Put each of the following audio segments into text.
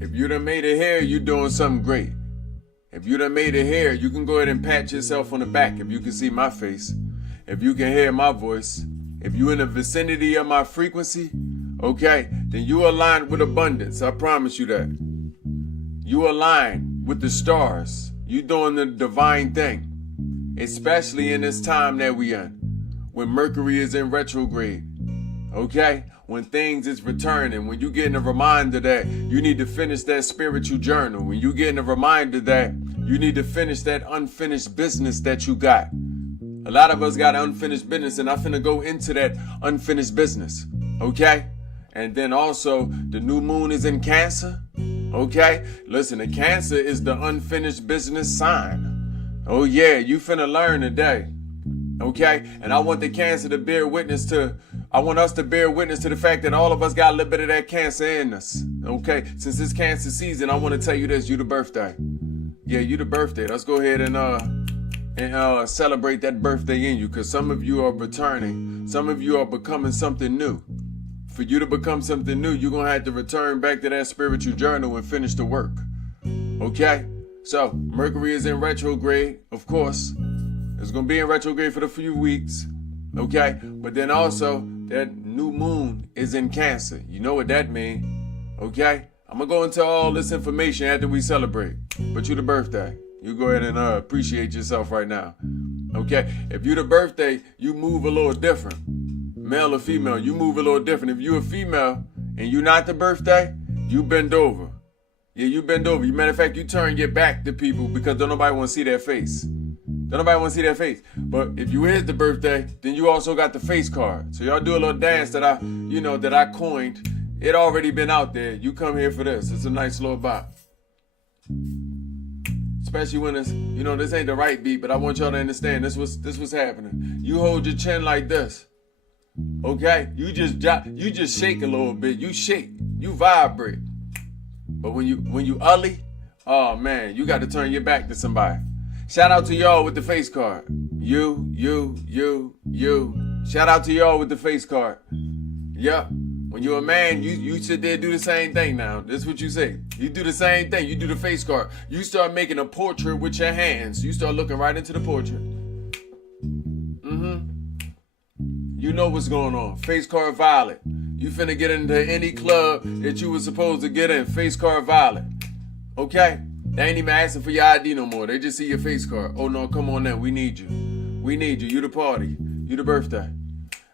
If you done made it here, you doing something great. If you done made it here, you can go ahead and pat yourself on the back if you can see my face. If you can hear my voice. If you in the vicinity of my frequency, okay, then you align with abundance. I promise you that. You align with the stars. You doing the divine thing. Especially in this time that we in. When Mercury is in retrograde. Okay? When things is returning, when you getting a reminder that you need to finish that spiritual journal, when you getting a reminder that you need to finish that unfinished business that you got. A lot of us got unfinished business, and I'm finna go into that unfinished business, okay? And then also, the new moon is in Cancer, okay? Listen, the Cancer is the unfinished business sign. Oh yeah, you finna learn today, okay? And I want the Cancer to bear witness to, I want us to bear witness to the fact that all of us got a little bit of that Cancer in us, okay? Since it's Cancer season, I want to tell you this, you the birthday. Yeah, you the birthday. Let's go ahead and celebrate that birthday in you, because some of you are returning. Some of you are becoming something new. For you to become something new, you're going to have to return back to that spiritual journal and finish the work, okay? So, Mercury is in retrograde, of course. It's going to be in retrograde for the few weeks, okay? But then also, that new moon is in Cancer. You know what that means, okay? I'm going to go into all this information after we celebrate. But you the birthday. You go ahead and appreciate yourself right now, okay? If you the birthday, you move a little different. Male or female, you move a little different. If you a female and you not the birthday, you bend over. Yeah, you bend over. Matter of fact, you turn your back to people because don't nobody want to see their face. Don't nobody want to see their face. But if you is the birthday, then you also got the face card. So y'all do a little dance that I coined. It already been out there. You come here for this. It's a nice little vibe. Especially when it's, this ain't the right beat, but I want y'all to understand this was happening. You hold your chin like this. Okay? You just shake a little bit. You shake. You vibrate. But when you ugly, oh man, you got to turn your back to somebody. Shout out to y'all with the face card. You. Shout out to y'all with the face card. Yep. When you're a man, you sit there and do the same thing now. That's what you say. You do the same thing. You do the face card. You start making a portrait with your hands. You start looking right into the portrait. You know what's going on. Face card violet. You finna get into any club that you were supposed to get in. Face card violet. Okay? They ain't even asking for your ID no more. They just see your face card. Oh no, come on now. We need you. We need you. You the party. You the birthday.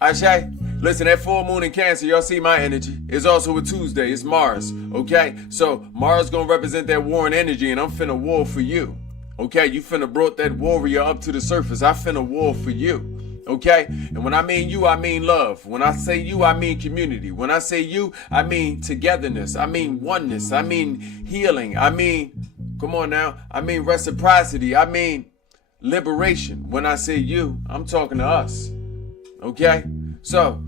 Ashay, listen, that full moon in Cancer, y'all see my energy. It's also a Tuesday. It's Mars, okay? So Mars gonna represent that warring energy, and I'm finna war for you, okay? You finna brought that warrior up to the surface. I finna war for you, okay? And when I mean you, I mean love. When I say you, I mean community. When I say you, I mean togetherness. I mean oneness. I mean healing. I mean, come on now, I mean reciprocity. I mean liberation. When I say you, I'm talking to us. Okay, so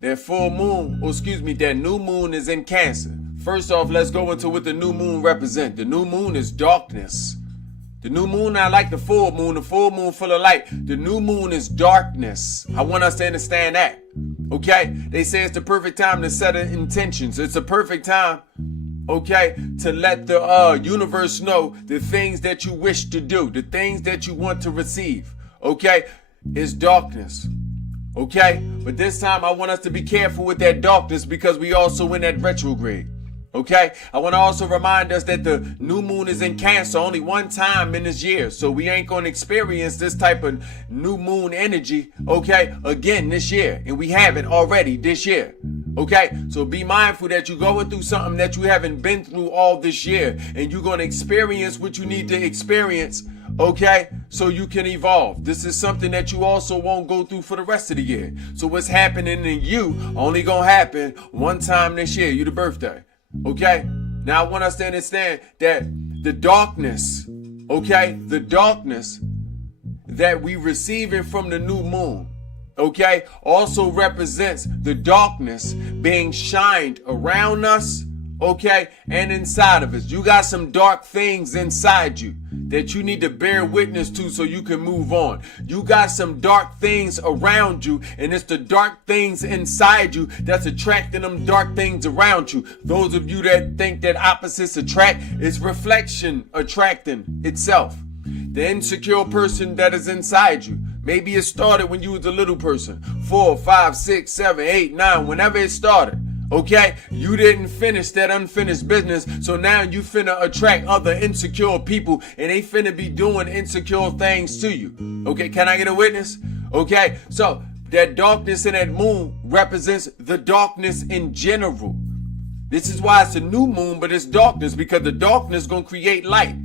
that full moon, that new moon is in Cancer. First off, let's go into what the new moon represents. The new moon is darkness. The new moon, not like the full moon full of light. The new moon is darkness. I want us to understand that. Okay, they say it's the perfect time to set intentions. It's a perfect time, okay, to let the universe know the things that you wish to do, the things that you want to receive. Okay, it's darkness. Okay, but this time I want us to be careful with that darkness because we also in that retrograde. Okay, I want to also remind us that the new moon is in Cancer only one time in this year. So we ain't going to experience this type of new moon energy, okay, again this year. And we haven't already this year. Okay, so be mindful that you're going through something that you haven't been through all this year. And you're going to experience what you need to experience, okay, so you can evolve. This is something that you also won't go through for the rest of the year. So what's happening in you only going to happen one time this year. You the birthday. Okay, now I want us to understand that the darkness, okay, the darkness that we receiving from the new moon, okay, also represents the darkness being shined around us, okay, and inside of us. You got some dark things inside you that you need to bear witness to so you can move on. You got some dark things around you, and it's the dark things inside you that's attracting them dark things around you. Those of you that think that opposites attract, it's reflection attracting itself. The insecure person that is inside you. Maybe it started when you was a little person, 4, 5, 6, 7, 8, 9, whenever it started. Okay, you didn't finish that unfinished business, so now you finna attract other insecure people, and they finna be doing insecure things to you. Okay, can I get a witness? Okay, so that darkness in that moon represents the darkness in general. This is why it's a new moon, but it's darkness, because the darkness gonna create light,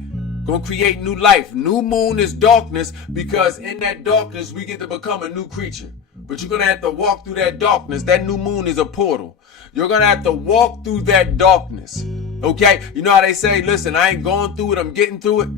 gonna create new life. New moon is darkness, because in that darkness we get to become a new creature. But you're gonna have to walk through that darkness. That new moon is a portal. You're gonna have to walk through that darkness. Okay? You know how they say, listen, I ain't going through it, I'm getting through it.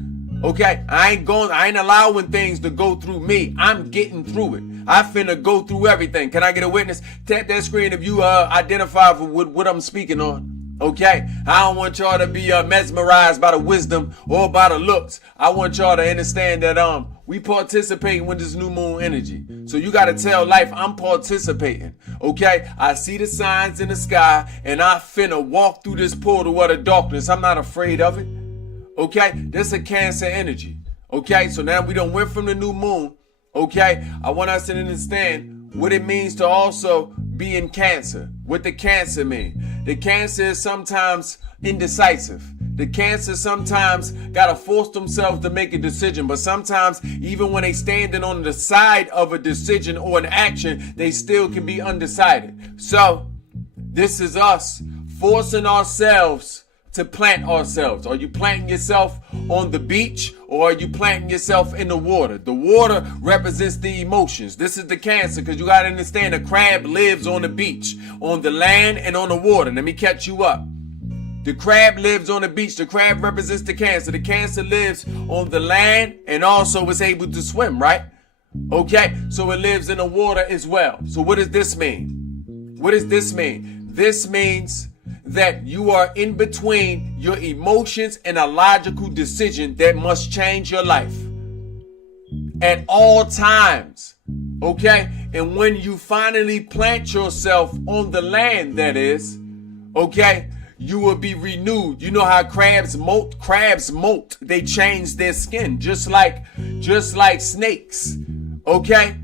Okay? I ain't allowing things to go through me. I'm getting through it. I finna go through everything. Can I get a witness? Tap that screen if you identify with what I'm speaking on. Okay? I don't want y'all to be mesmerized by the wisdom or by the looks. I want y'all to understand that we participating with this new moon energy. So you got to tell life, I'm participating. Okay? I see the signs in the sky, and I finna walk through this portal of the darkness. I'm not afraid of it. Okay? This is a Cancer energy. Okay? So now we done went from the new moon. Okay? I want us to understand what it means to also be in Cancer. What the Cancer mean. The Cancer is sometimes indecisive. The Cancer sometimes gotta force themselves to make a decision, but sometimes even when they standing on the side of a decision or an action, they still can be undecided. So this is us forcing ourselves to plant ourselves. Are you planting yourself on the beach, or are you planting yourself in the water? The water represents the emotions. This is the Cancer, because you gotta understand the crab lives on the beach, on the land, and on the water. Let me catch you up. The crab lives on the beach. The crab represents the Cancer. The Cancer lives on the land and also is able to swim, right? Okay, so it lives in the water as well. So what does this mean? What does this mean? This means that you are in between your emotions and a logical decision that must change your life at all times. Okay, and when you finally plant yourself on the land, that is, okay, you will be renewed. You know how crabs molt? Crabs molt. They change their skin just like snakes. Okay?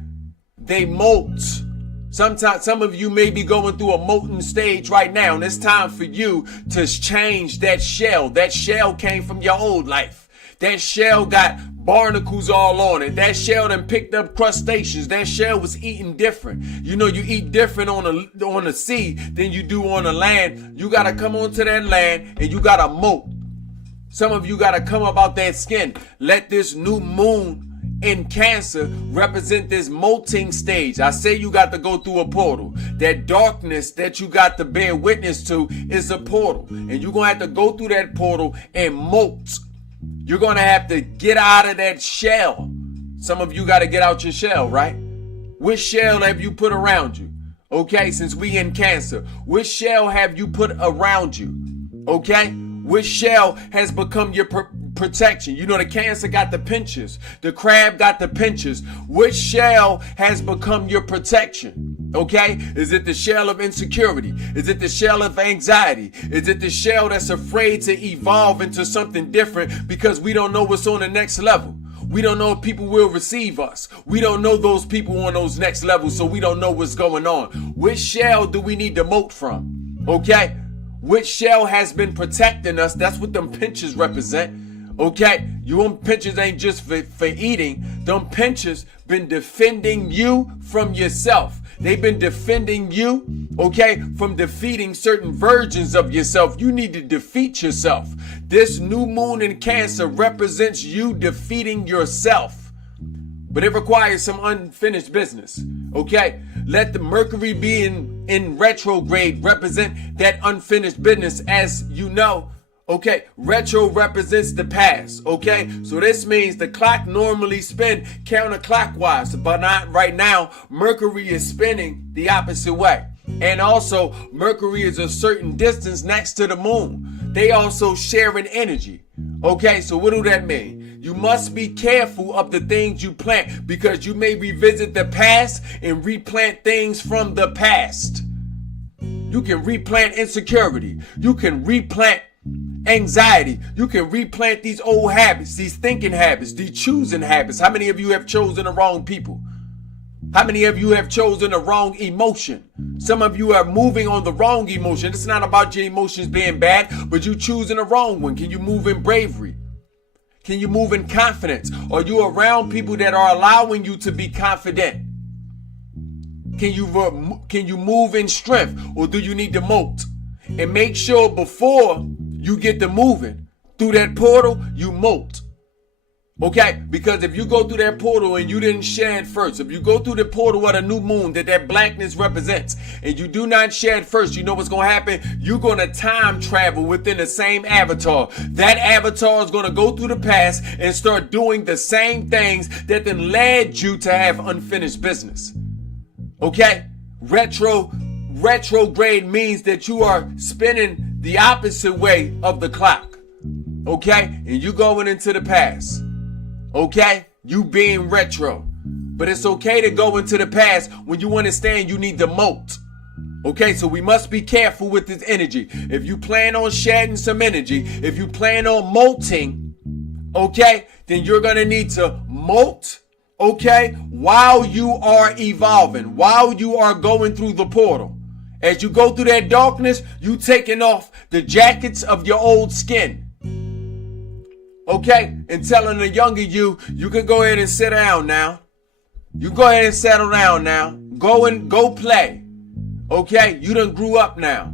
They molt. Sometimes some of you may be going through a molting stage right now, and it's time for you to change that shell. That shell came from your old life. That shell got barnacles all on it. That shell done picked up crustaceans. That shell was eating different. You know, you eat different on the sea than you do on the land. You gotta come onto that land and you gotta molt. Some of you gotta come up out that skin. Let this new moon in Cancer represent this molting stage. I say you got to go through a portal. That darkness that you got to bear witness to is a portal, and you're gonna have to go through that portal and molt. You're going to have to get out of that shell. Some of you got to get out your shell, right? Which shell have you put around you? Okay, since we in Cancer, which shell have you put around you? Okay, which shell has become your protection? You know, the Cancer got the pinchers. The crab got the pinchers. Which shell has become your protection? Okay, is it the shell of insecurity? Is it the shell of anxiety? Is it the shell that's afraid to evolve into something different because we don't know what's on the next level? We don't know if people will receive us. We don't know those people on those next levels, so we don't know what's going on. Which shell do we need to molt from? Okay, which shell has been protecting us? That's what them pinchers represent. Okay, your pinchers ain't just for eating. Them pinchers been defending you from yourself. They've been defending you, okay, from defeating certain versions of yourself. You need to defeat yourself. This new moon in Cancer represents you defeating yourself. But it requires some unfinished business, okay? Let the Mercury be in retrograde represent that unfinished business, as you know. Okay, retro represents the past, okay? So this means the clock normally spin counterclockwise, but not right now. Mercury is spinning the opposite way. And also, Mercury is a certain distance next to the moon. They also share an energy. Okay, so what do that mean? You must be careful of the things you plant, because you may revisit the past and replant things from the past. You can replant insecurity. You can replant anxiety. You can replant these old habits, these thinking habits, these choosing habits. How many of you have chosen the wrong people? How many of you have chosen the wrong emotion? Some of you are moving on the wrong emotion. It's not about your emotions being bad, but you choosing the wrong one. Can you move in bravery? Can you move in confidence? Are you around people that are allowing you to be confident? Can you move in strength, or do you need to molt? And make sure before you get to moving through that portal, you molt. Okay? Because if you go through that portal and you didn't shed first, if you go through the portal of the new moon that blackness represents, and you do not shed first, you know what's going to happen? You're going to time travel within the same avatar. That avatar is going to go through the past and start doing the same things that then led you to have unfinished business. Okay? Retrograde means that you are spinning the opposite way of the clock. Okay? And you going into the past. Okay? You being retro. But it's okay to go into the past when you understand you need to molt. Okay? So we must be careful with this energy. If you plan on shedding some energy, if you plan on molting, okay, then you're going to need to molt, okay, while you are evolving, while you are going through the portal. As you go through that darkness, you taking off the jackets of your old skin. Okay? And telling the younger you can go ahead and sit down now. You go ahead and settle down now. Go play. Okay? You done grew up now.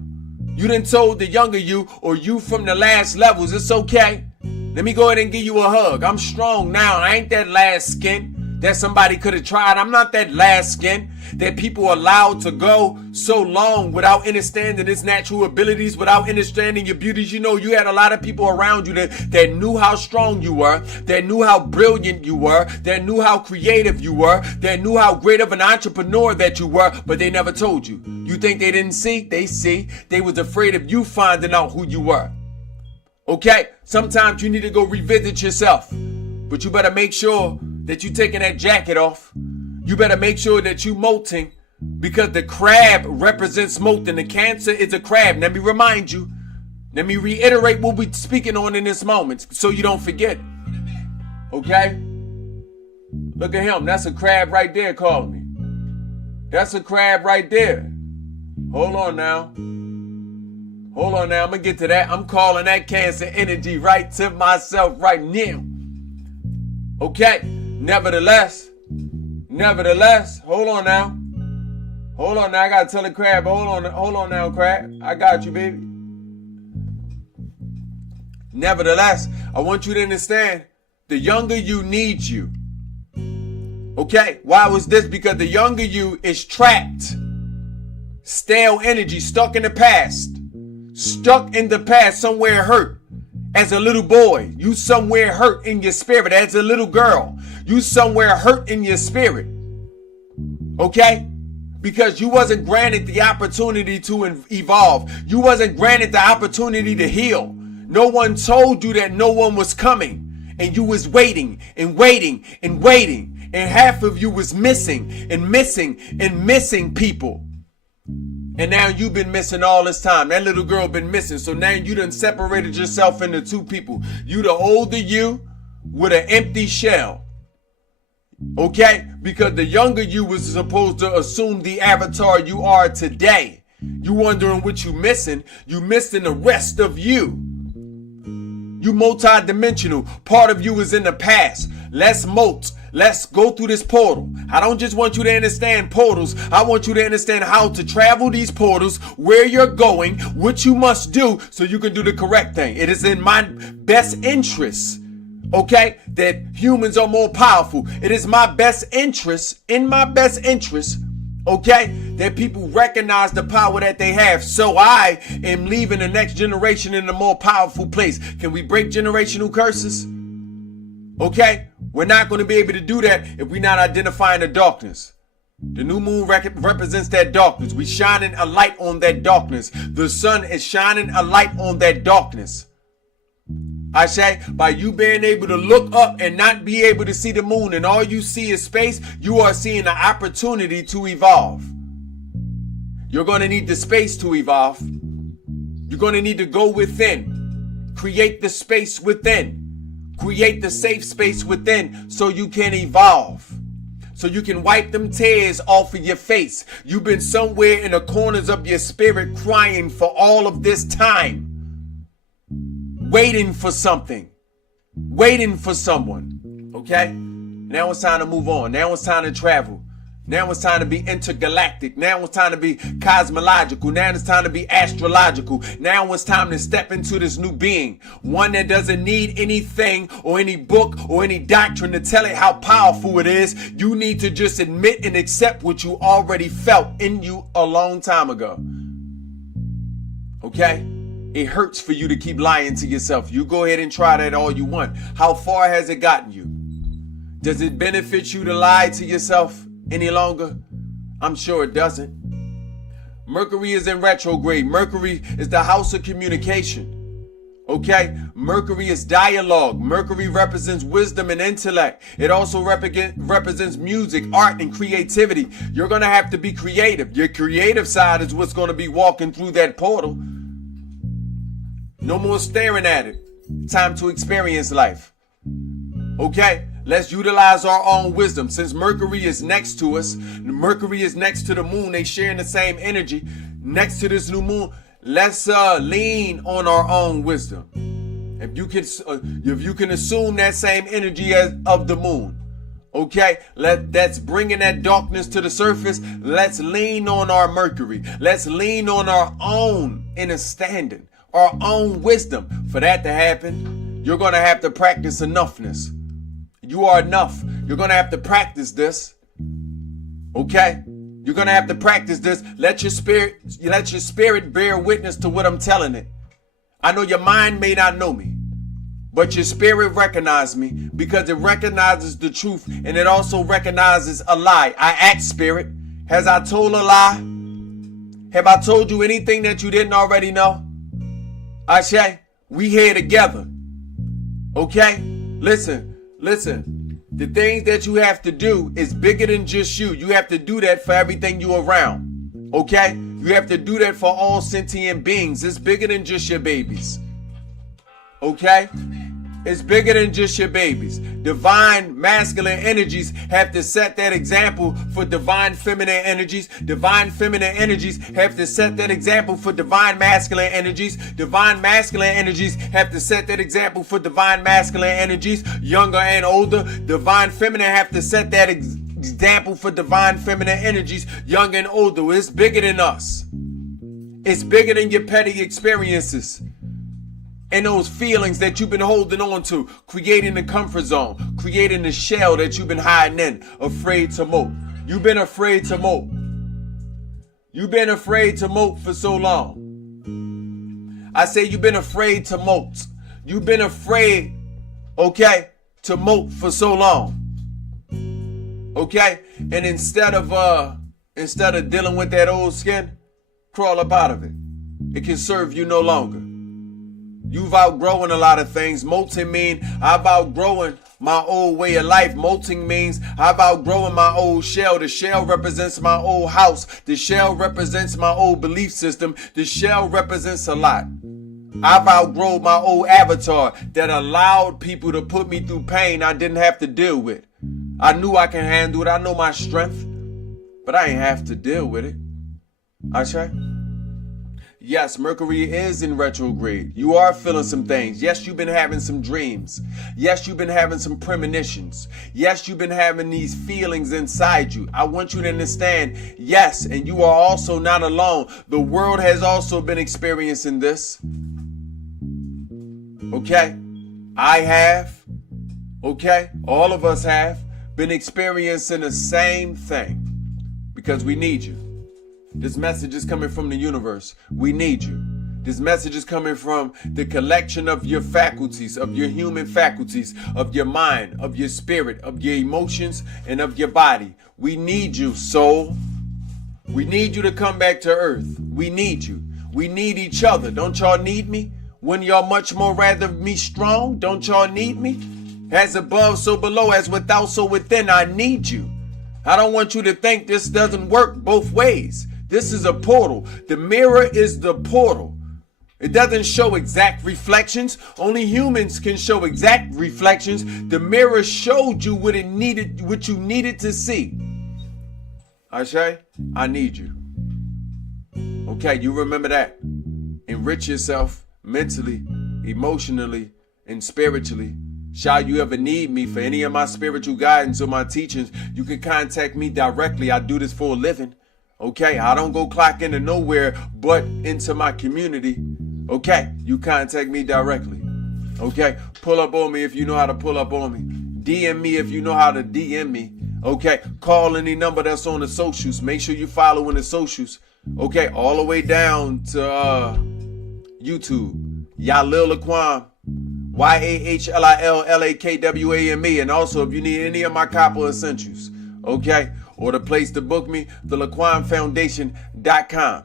You done told the younger you, or you from the last levels, it's okay. Let me go ahead and give you a hug. I'm strong now. I ain't that last skin that somebody could have tried. I'm not that last skin that people allowed to go so long without understanding its natural abilities, without understanding your beauties. You know, you had a lot of people around you that knew how strong you were, that knew how brilliant you were, that knew how creative you were, that knew how great of an entrepreneur that you were, but they never told you. You think they didn't see? They see. They was afraid of you finding out who you were. Okay? Sometimes you need to go revisit yourself, but you better make sure that you taking that jacket off. You better make sure that you molting, because the crab represents molting. The Cancer is a crab. Let me remind you. Let me reiterate what we're speaking on in this moment so you don't forget. Okay? Look at him. That's a crab right there calling me. That's a crab right there. Hold on now. Hold on now. I'm going to get to that. I'm calling that Cancer energy right to myself right now. Okay? Nevertheless, hold on now. Hold on now. I gotta tell the crab. Hold on now, crab. I got you, baby. Nevertheless, I want you to understand, the younger you needs you. Okay? Why was this? Because the younger you is trapped. Stale energy, stuck in the past. Stuck in the past, somewhere hurt. As a little boy, you somewhere hurt in your spirit. As a little girl, you somewhere hurt in your spirit. Okay? Because you wasn't granted the opportunity to evolve. You wasn't granted the opportunity to heal. No one told you that no one was coming. And you was waiting and waiting and waiting. And half of you was missing and missing and missing people. And now you've been missing all this time. That little girl been missing. So now you done separated yourself into two people. You the older you with an empty shell. Okay? Because the younger you was supposed to assume the avatar you are today. You wondering what you missing. You missing the rest of you. You multi-dimensional. Part of you is in the past. Let's molt. Let's go through this portal. I don't just want you to understand portals. I want you to understand how to travel these portals, where you're going, what you must do so you can do the correct thing. It is in my best interest, okay, that humans are more powerful. It is my best interest, okay, that people recognize the power that they have. So I am leaving the next generation in a more powerful place. Can we break generational curses? Okay? We're not going to be able to do that if we're not identifying the darkness. The new moon represents that darkness. We're shining a light on that darkness. The sun is shining a light on that darkness. I say, by you being able to look up and not be able to see the moon and all you see is space, you are seeing the opportunity to evolve. You're going to need the space to evolve. You're going to need to go within. Create the space within. Create the safe space within so you can evolve. So you can wipe them tears off of your face. You've been somewhere in the corners of your spirit crying for all of this time. Waiting for something. Waiting for someone. Okay? Now it's time to move on. Now it's time to travel. Now it's time to be intergalactic. Now it's time to be cosmological. Now it's time to be astrological. Now it's time to step into this new being. One that doesn't need anything or any book or any doctrine to tell it how powerful it is. You need to just admit and accept what you already felt in you a long time ago. Okay? It hurts for you to keep lying to yourself. You go ahead and try that all you want. How far has it gotten you? Does it benefit you to lie to yourself any longer? I'm sure it doesn't. Mercury is in retrograde. Mercury is the house of communication. Okay? Mercury is dialogue. Mercury represents wisdom and intellect. It also represents music, art, and creativity. You're going to have to be creative. Your creative side is what's going to be walking through that portal. No more staring at it. Time to experience life. Okay? Let's utilize our own wisdom. Since Mercury is next to us, Mercury is next to the moon, they share in the same energy. Next to this new moon, let's lean on our own wisdom. If you can assume that same energy of the moon, okay, that's bringing that darkness to the surface. Let's lean on our Mercury. Let's lean on our own understanding, our own wisdom. For that to happen, you're going to have to practice enoughness. You are enough. You're going to have to practice this. Okay? You're going to have to practice this. Let your spirit bear witness to what I'm telling it. I know your mind may not know me, but your spirit recognizes me because it recognizes the truth and it also recognizes a lie. I ask spirit, has I told a lie? Have I told you anything that you didn't already know? Ashe, we here together. Okay? Listen, the things that you have to do is bigger than just you. You have to do that for everything you around. Okay? You have to do that for all sentient beings. It's bigger than just your babies. Okay? It's bigger than just your babies. Divine masculine energies have to set that example for divine feminine energies. Divine feminine energies have to set that example for divine masculine energies. Divine masculine energies have to set that example for divine masculine energies, younger and older. Divine feminine have to set that example for divine feminine energies, young and older. It's bigger than us. It's bigger than your petty experiences and those feelings that you've been holding on to, creating the comfort zone, creating the shell that you've been hiding in, afraid to molt. You've been afraid to molt. You've been afraid to molt for so long. I say you've been afraid to molt. You've been afraid, okay, to molt for so long. Okay? And instead of dealing with that old skin, crawl up out of it. It can serve you no longer. You've outgrown a lot of things. Molting means I've outgrown my old way of life. Molting means I've outgrown my old shell. The shell represents my old house. The shell represents my old belief system. The shell represents a lot. I've outgrown my old avatar that allowed people to put me through pain I didn't have to deal with. I knew I can handle it. I know my strength, but I ain't have to deal with it. Ashe? Yes, Mercury is in retrograde. You are feeling some things. Yes, you've been having some dreams. Yes, you've been having some premonitions. Yes, you've been having these feelings inside you. I want you to understand, yes, and you are also not alone. The world has also been experiencing this. Okay? I have. Okay? All of us have been experiencing the same thing because we need you. This message is coming from the universe. We need you. This message is coming from the collection of your faculties, of your human faculties, of your mind, of your spirit, of your emotions, and of your body. We need you, soul. We need you to come back to earth. We need you. We need each other. Don't y'all need me? When y'all much more rather me strong, don't y'all need me? As above, so below, as without, so within, I need you. I don't want you to think this doesn't work both ways. This is a portal. The mirror is the portal. It doesn't show exact reflections. Only humans can show exact reflections. The mirror showed you what you needed to see. Ashay, I need you. Okay, you remember that. Enrich yourself mentally, emotionally, and spiritually. Shall you ever need me for any of my spiritual guidance or my teachings, you can contact me directly. I do this for a living. Okay, I don't go clock into nowhere but into my community. Okay, you contact me directly. Okay, pull up on me if you know how to pull up on me. DM me if you know how to DM me. Okay, call any number that's on the socials. Make sure you follow in the socials. Okay, all the way down to YouTube. Yalil Laquam. YAHLILLAKWAME. And also, if you need any of my copper essentials, okay, or the place to book me, the LaquamFoundation.com.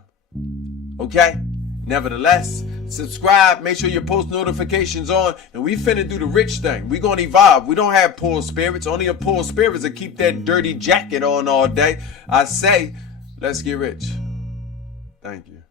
Okay, nevertheless, subscribe, make sure your post notifications on, and we finna do the rich thing. We gonna evolve. We don't have poor spirits. Only a poor spirits that keep that dirty jacket on all day. I say, let's get rich. Thank you.